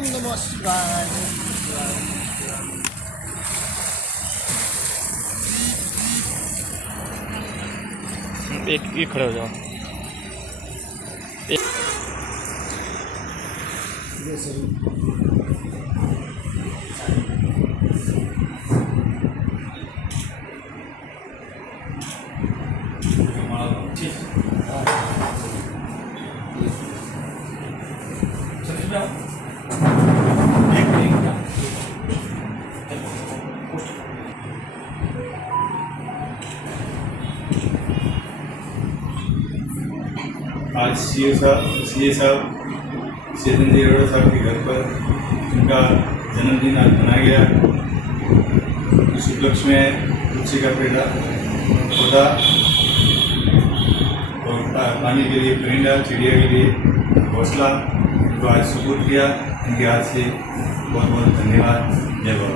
ओम नमः शिवाय, ओम नमः शिवाय, ओम नमः शिवाय। एक खड़े हो जाओ। आज सीए साहब चेतन जी अरोड़ा साहब के घर पर उनका जन्मदिन आज मनाया गया। इस उपलक्ष्य में तुलसी का पौधा और पानी के लिए परिंदा, चिड़िया के लिए घोंसला, इनको आज सुपुर्द किया। इनके हाथ से बहुत बहुत धन्यवाद। जय बाबा।